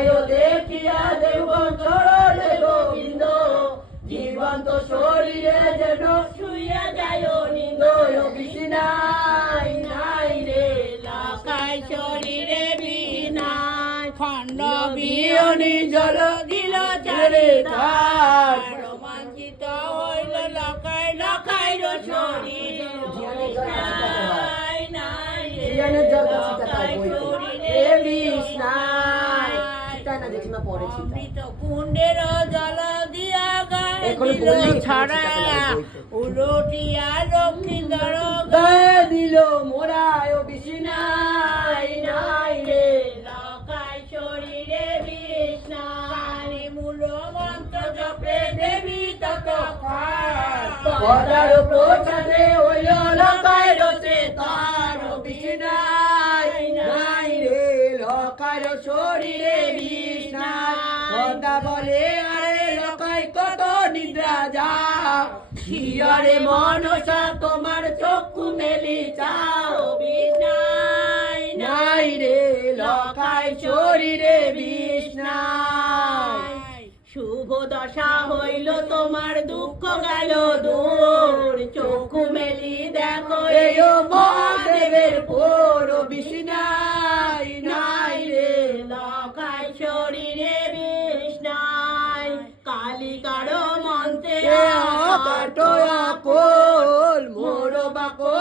আয়ো দেখিয়া দেব চরণে গোবিন্দ জীবন্ত শরীরে যেন শুইয়া যায় নিন্দ বিছনাই নাই রে লকাই শরীরে বিনাই খণ্ড বিয়নি জল দিল চারে ধার রোমাঞ্চিত হইল লকাই লকাই শরীর বিছনাই নাই রে লকাই শরীরে বিছনাই না জেঠিমা পড়েছি অমৃত কুণ্ডের জল দিয়া গায়ে দিল ছাড়া উলটিয়া লক্ষ্মীধর গায়ে দিল মোরায় বিছনাই নাই রে লকাই শরীরে বিছনাই মূল মন্ত্র জপে দেবী তত পদার প্রচারে হইল লকাই রচে তার বিছনাই নাই রে লকাই শরীরে কথা বলে আরে লকাই কত নিদ্রা যাও শিয়রে মনসা তোমার চক্ষু মেলি চাও বিছনাই নাই রে লকাই শরীরে বিছনাই শুভ দশা হইল তোমার দুঃখ গেল দূর চক্ষু মেলি দেখো এও মহাদেবের পর বিছনাই নাই রে লকাই শরীরে বিছনাই কালিকার মন্ত্রে কাটোয়া কোল মোর বাকো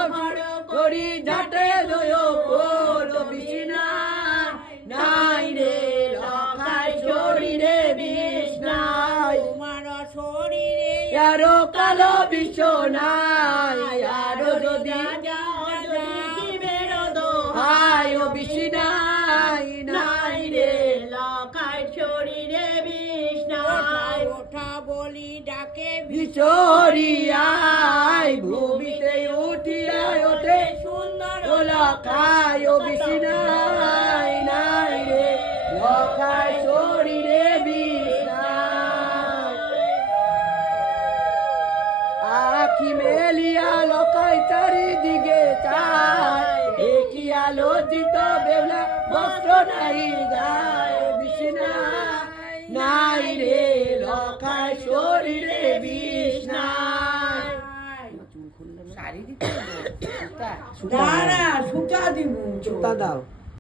করি ঝাটে দয় কোল বিছনাই নাই রে লকাই শরীরে বিছনাই তোমার শরীরে আরো কালো বিছনাই আরো যদি হায় বিছনাই নাই রে লকাই শরীরে বিছনাই ওঠা বলি ডাকে বিছরিয়াই ভূমিতে উঠিয়া ওঠে সুন্দর লকাই বিছনাই নাই রে লকাই শরীরে বিছনাই আখি মেলিয়া লকাই চারিদিকে চায় দেখিয়া লজ্জিত বেলা বস্ত্র নাই গায় বিছনাই নাই রে লকাই শরীরে বিছনাই শাড়ি দিতে সুতা দিব সুতা দাও